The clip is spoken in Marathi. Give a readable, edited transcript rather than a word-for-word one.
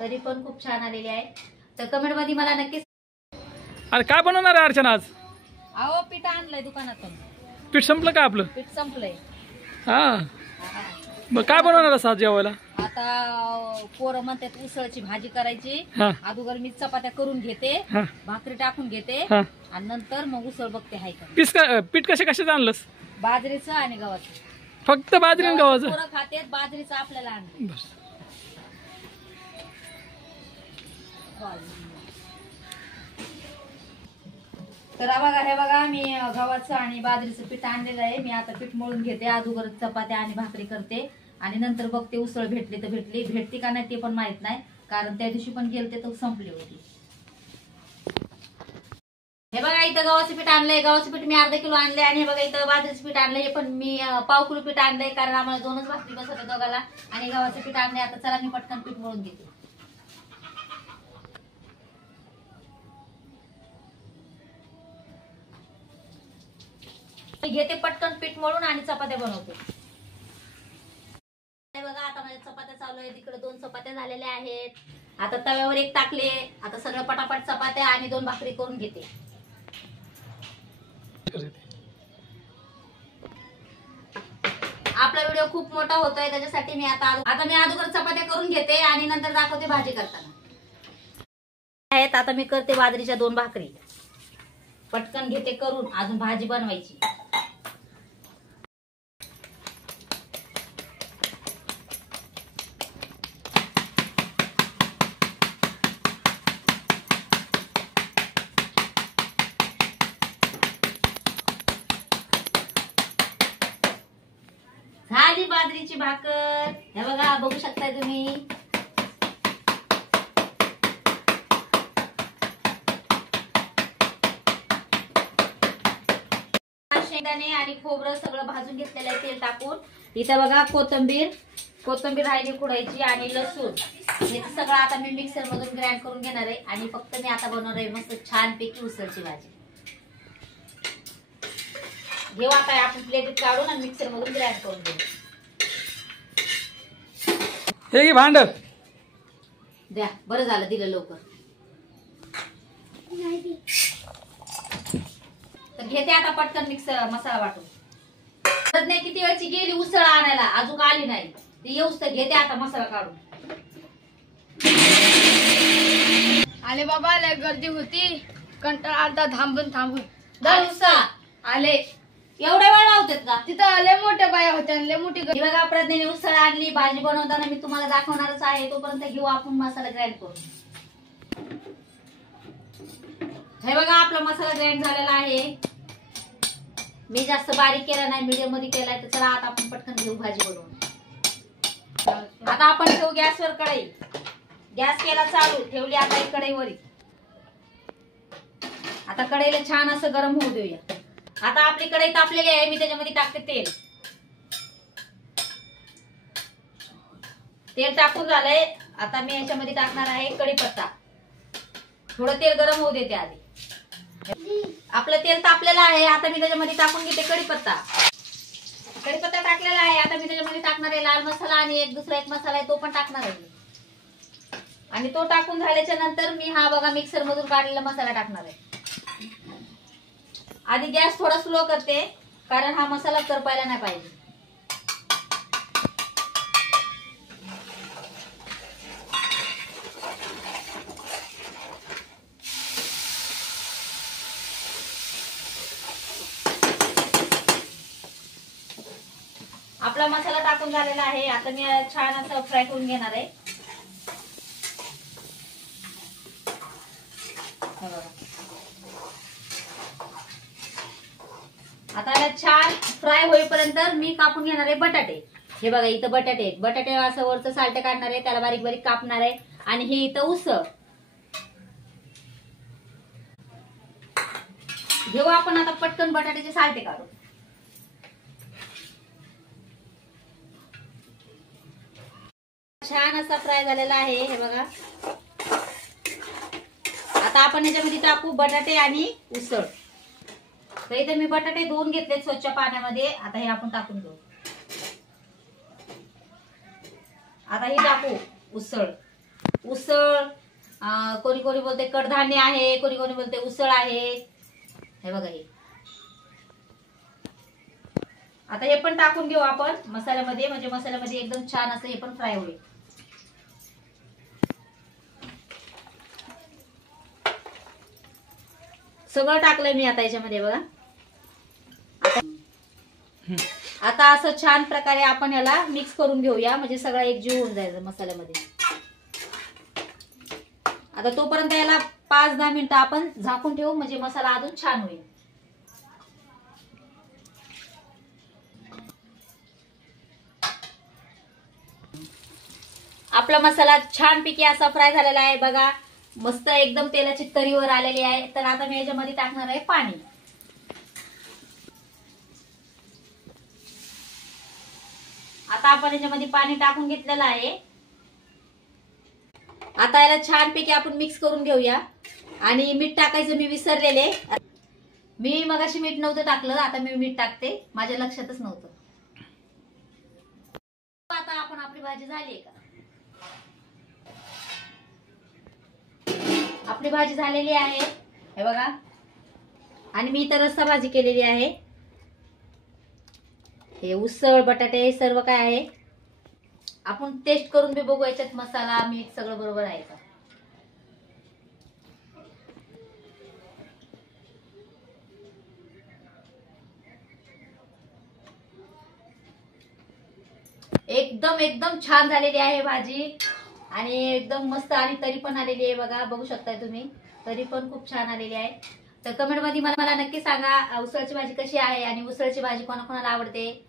तरी पण खूप छान आलेली आहे. तर कमेंट मध्ये मला नक्कीच. अरे काय बनवणार आहे अर्चना आज? अहो पीठ आणलंय दुकानातून. पीठ संपलं का आपलं? पीठ संपलंय. हा मग काय बनवणार असं आज जेवायला? आता पोरं म्हणतात उसळची भाजी करायची. अगोदर मी चपात्या करून घेते, भाकरी टाकून घेते आणि नंतर मग उसळ बघते हाय का. पीठ कशाचं आणलंस? बाजरीचं आणि गव्हाचं. फक्त बाजरी आणि गव्हाचं? पोरं खाते बाजरीचं आपल्याला आणलं. तर बघा हे बघा मी गव्हाचं आणि बाजरीचं पीठ आणलेलं आहे. मी आता पीठ मळून घेते, अगोदर चपात्या आणि भाकरी करते आणि नंतर बघते उसळ भेटली तर भेटली, भेटती का नाही ते पण माहित नाही, कारण त्या दिवशी पण गेलते तर संपली होती. हे बघा इथं गव्हाचं पीठ आणलंय. गव्हाचं पीठ मी अर्धा किलो आणलंय आणि हे बघा इथं बाजरीचं पीठ आणलंय. हे पण मी पाव किलो पीठ आणलंय, कारण आम्हाला 2च भाकरी बसत दोघाला. आणि गव्हाचं पीठ आणलंय. आता चला मी पटकन पीठ मळून घेते. घेते पटकन पीठ मळून आणि चपात्या बनवते. बघा आता माझ्या चपात्या चालू आहे. तिकडे 2 चपात्या झालेल्या आहेत. आता तव्यावर एक टाकले. आता सगळं पटापट चपात्या आणि 2 भाकरी करून घेते. आपला व्हिडिओ खूप मोठा होतोय त्याच्यासाठी मी आता मी अगोदर चपात्या करून घेते आणि नंतर दाखवते भाजी करताना. आहेत आता मी करते बाजरीच्या 2 भाकरी. पटकन घेते करून, अजून भाजी बनवायची. झाली बाजरीची भाकर. हे बघा बघू शकताय तुम्ही. शेंगदाणे आणि खोबरं सगळं भाजून घेतलेलं आहे तेल टाकून. इथं बघा कोथिंबीर राहिली खुडायची आणि लसूण, हे सगळं आता मी मिक्सर मधून ग्राइंड करून घेणार आहे आणि फक्त मी आता बनवणार आहे मस्त छान पैकी उसळची भाजी. घेऊ आता आपण प्लेटीत काढून आणि मिक्सर मधून ग्राइंड करून घेऊ. हे भांड द्या, बरं झालं दिलं लवकर. तर घेते आता पटकन मिक्सर मसाला वाटून. नाही किती वेळची गेली उसळ आणायला, अजून आली नाही. ती येऊच तर घेते आता मसाला काढून. आले बाबा लय गर्दी होती, कंटाळा आलता थांबून आले. एवढा वेळ लावतात का? तिथं लय मोठ्या बाया होत्या, लय मोठी गर्दी. बघा प्रज्ञेने उसळ आणली. भाजी बनवताना मी तुम्हाला दाखवणारच आहे. तोपर्यंत घेऊ आपण मसाला ग्राइंड करून. हे बघा आपला मसाला ग्राइंड झालेला आहे. मी जास्त बारीक केला नाही, मीडियम मध्ये केलाय. तर चला आता आपण पटकन घेऊ भाजी बनवून. आता आपण ठेवू गॅसवर कढई. गॅस केला चालू, ठेवली आता एक कढईवर. आता कढईला छान असं गरम होऊ देऊया. आता आपली कढई तापलेली आहे. मी त्याच्यामध्ये टाकते तेल. तेल टाकून झालंय. आता मी याच्यामध्ये टाकणार आहे कढीपत्ता. थोडं तेल गरम होऊ देते आधी. आपलं तेल तापलेलं आहे. आता मी त्याच्यामध्ये टाकून घेते कढीपत्ता. कढीपत्ता टाकलेला आहे. आता मी त्याच्यामध्ये टाकणार आहे लाल मसाला आणि दुसरा एक मसाला आहे तो पण टाकणार आहे. आणि तो टाकून झाल्याच्या नंतर मी हा बघा मिक्सर मधून काढलेला मसाला टाकणार आहे. आधी गॅस थोडा स्लो करते, कारण हा मसाला करपायला नाही पाहिजे. आपला मसाला टाकून झालेला आहे. आता मी छान असं फ्राय करून घेणार आहे. आता छान फ्राय होईपर्यंत मी कापून घेणार आहे बटाटे. हे बघा इथं बटाटे आहेत. बटाटे असं वरचं साल्ट काढणार आहे, त्याला बारीक बारीक कापणार आहे. आणि हे इथं उसळ घेऊ आपण. आता पटकन बटाट्याचे साल्टे काढू. छान असा फ्राय झालेला आहे. हे बघा आता आपण याच्यामध्ये टाकू बटाटे आणि उसळ. तर इथे मी बटाटे धुवून घेतले स्वच्छ पाण्यामध्ये. आता हे आपण टाकून घेऊ. आता हे टाकू उसळ. उसळ, कोणी कोणी बोलते कडधान्य आहे, कोणी कोणी बोलते उसळ आहे. हे बघा हे. आता हे पण टाकून घेऊ आपण मसाल्यामध्ये, म्हणजे मसाल्यामध्ये एकदम छान असं हे पण फ्राय होईल. सगळं टाकलंय मी आता याच्यामध्ये बघा. आता असं छान प्रकारे आपण याला मिक्स करून घेऊया, म्हणजे सगळं एकजीव होऊन जायचं मसाल्यामध्ये. आता तोपर्यंत याला 5-10 मिनिटं आपण झाकून ठेवू, म्हणजे मसाला अजून छान होईल. आपला मसाला छानपैकी असा फ्राय झालेला आहे बघा. मस्त एकदम तेलाची तरीवर आलेली आहे. तर आता मी याच्यामध्ये टाकणार आहे पाणी. आता आपण याच्यामध्ये पाणी टाकून घेतलेलं आहे. आता याला छानपैकी आपण मिक्स करून घेऊया. आणि मीठ टाकायचं मी विसरलेले. मी मगाशी मीठ नव्हतं टाकलं, आता मी मीठ टाकते, माझ्या लक्षातच नव्हतं. आता आपण आपली भाजी झाली आहे का? आपली भाजी झालेली आहे हे बघा. आणि मी इथं रस्सा भाजी केलेली आहे. हे उसळ, बटाटे सर्व काय आहे. आपण टेस्ट करून बी बघू याच्यात मसाला, मीठ सगळं बरोबर आहे का. एकदम एकदम छान झालेली आहे भाजी. आणि एकदम मस्त आणि तरी पण आलेली आहे बघा, बघू शकताय तुम्ही. तरी पण खूप छान आलेली आहे. तर कमेंट मध्ये मला नक्की सांगा उसळची भाजी कशी आहे आणि उसळची भाजी कोणाकोणाला आवडते.